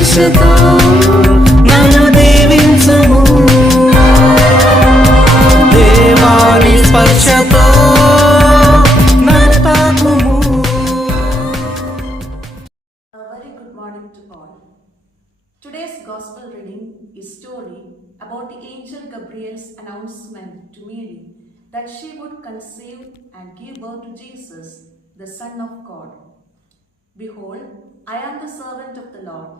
స్పర్శతో నన్ను దీవించుము దేవాని స్పర్శతో నన్ను తాకుము. A very good morning to all. Today's gospel reading is story about the angel Gabriel's announcement to Mary that she would conceive and give birth to Jesus, the Son of God. Behold, I am the servant of the Lord.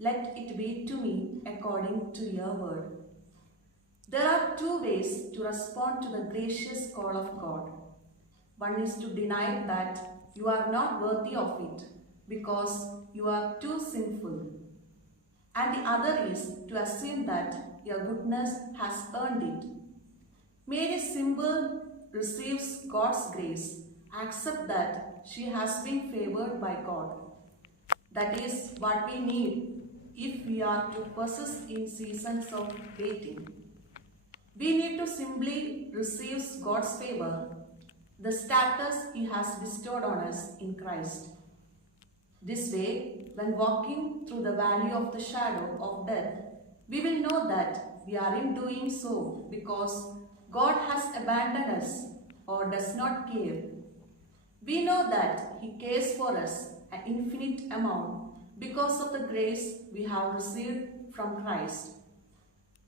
Let it be to me according to your word. There are two ways to respond to the gracious call of God. One is to deny that you are not worthy of it because you are too sinful. And the other is to assume that your goodness has earned it. Mary's symbol receives God's grace, accept that she has been favored by God. That is what we need if we are to persist in seasons of waiting. We need to simply receive God's favor, the status He has bestowed on us in Christ. This way, when walking through the valley of the shadow of death, we will know that we aren't doing so because God has abandoned us or does not care. We know that He cares for us an infinite amount because of the grace we have received from Christ.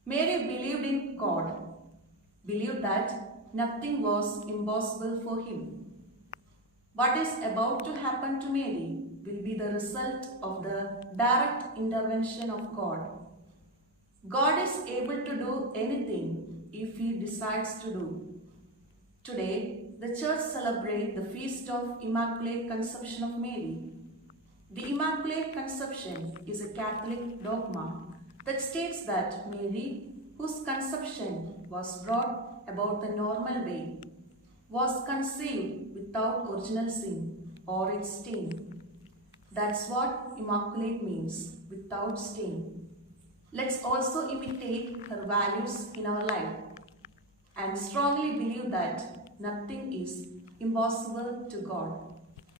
Mary believed in God, believed that nothing was impossible for Him. What is about to happen to Mary will be the result of the direct intervention of God. God is able to do anything if He decides to do. Today, the church celebrates the feast of Immaculate Conception of Mary. The Immaculate Conception is a Catholic dogma that states that Mary, whose conception was brought about the normal way, was conceived without original sin or its stain. That's what immaculate means, without stain. Let's also imitate her values in our life and strongly believe that nothing is impossible to God.